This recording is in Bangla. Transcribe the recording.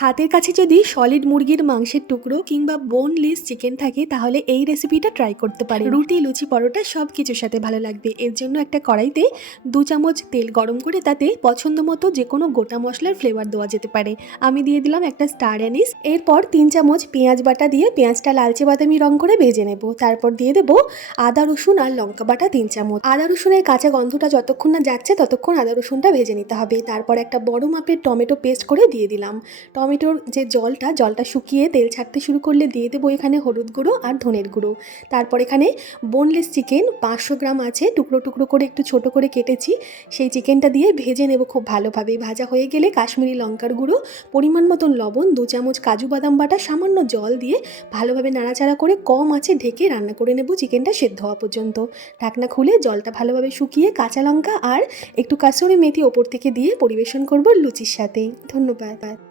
হাতের কাছে যদি সলিড মুরগির মাংসের টুকরো কিংবা বোনলেস চিকেন থাকে তাহলে এই রেসিপিটা ট্রাই করতে পারে। রুটি, লুচি, পরোটা সব কিছুর সাথে ভালো লাগবে। এর জন্য একটা কড়াইতে 2 চামচ তেল গরম করে তাতে পছন্দ মতো যে কোনো গোটা মশলার ফ্লেভার দেওয়া যেতে পারে। আমি দিয়ে দিলাম একটা স্টার অ্যানিস। এরপর 3 চামচ পেঁয়াজ বাটা দিয়ে পেঁয়াজটা লালচে বাদামি রং করে ভেজে নেব। তারপর দিয়ে দেবো আদা রসুন আর লঙ্কা বাটা 3 চামচ। আদা রসুনের কাঁচা গন্ধটা যতক্ষণ না যাচ্ছে ততক্ষণ আদা রসুনটা ভেজে নিতে হবে। তারপর একটা বড় মাপের টমেটো পেস্ট করে দিয়ে দিলাম। টমেটোর যে জলটা শুকিয়ে তেল ছাড়তে শুরু করলে দিয়ে দেবো এখানে হলুদ গুঁড়ো আর ধনের গুঁড়ো। তারপর এখানে বোনলেস চিকেন 500 গ্রাম আছে, টুকরো টুকরো করে একটু ছোট করে কেটেছি। সেই চিকেনটা দিয়ে ভেজে নেব খুব ভালোভাবে। ভাজা হয়ে গেলে কাশ্মীরি লঙ্কার গুঁড়ো, পরিমাণ মতন লবণ, 2 চামচ কাজু বাদাম বাটা, সামান্য জল দিয়ে ভালোভাবে নাড়াচাড়া করে কম আঁচে ঢেকে রান্না করে নেব চিকেনটা সেদ্ধ হওয়া পর্যন্ত। ঢাকনা খুলে জলটা ভালোভাবে শুকিয়ে কাঁচা লঙ্কা আর একটু কাসুরি মেথি ওপর থেকে দিয়ে পরিবেশন করব লুচির সাথে। ধন্যবাদ।